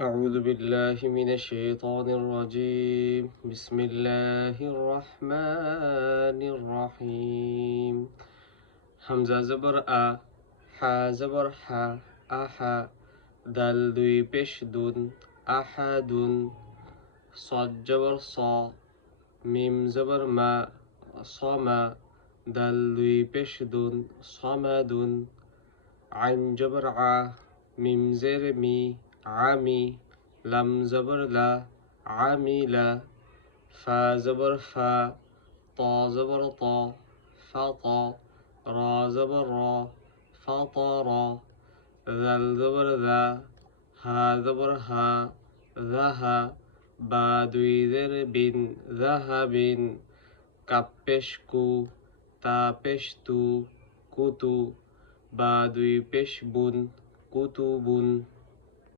أعوذ بالله من الشيطان الرجيم. بسم الله الرحمن الرحيم. হামজা জবর আ, হা জবর হা, আহা। দাল দুই পেশ দুন, আহাদুন। সদ জবর স, মিম জবর মা, সমা। দাল দুই পেশ দুন, সমাদুন। আইন জবর আ, মিম জের মি, আমি। লাম জবর লা, আমিলা। ফা জবর ফা, ত জবর ত, ফাত। রা জবর র, ফাতার। জাল জবর জা, হা জবর হা, যাহা। বা দুই জের বিন, যাহাবিন। কাপ পেশ কু, তা পেশ তু, কুতু। বা দুই পেশ বুন, কুতুবুন।